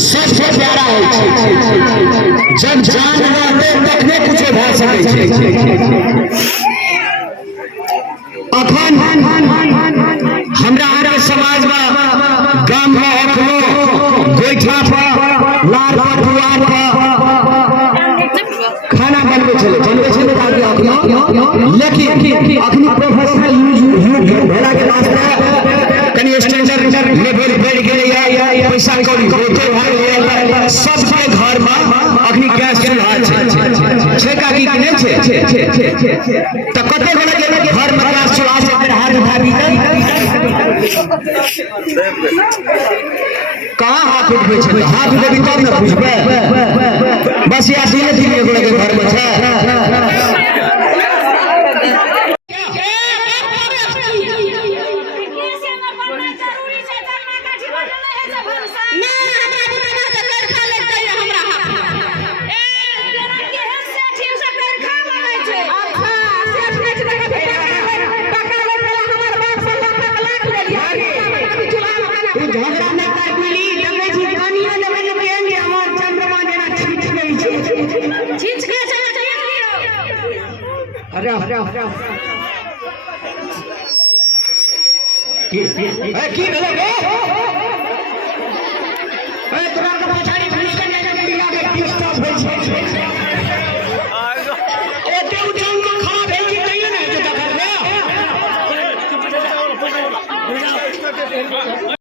सबसे प्यारा है। जब जान रहते तखने कुछ भए सकै छै। अखन हमरा आर समाज में गाम में अखनो गोइठा पर लार दुआर पर खाना बनबे छले ताकि अखनो, लेकिन अखनी प्रोफेशनल युग भेला के वास्ते कनी स्टैंडर्ड लेवल बढ़ गेलै, पैसा कौड़ी होते है, सबके घर में अखनी गैस चूल्हा छै काकी कि नहीं छै? तो कते गोटे के घर में गैस चूल्हा से अगर हाथ उठा दी कहाँ हाथ उठबे छै? हाथ उठेबी तब न बुझबे। बस या धीरे धीरे गोटे के घर में छै। की भेलै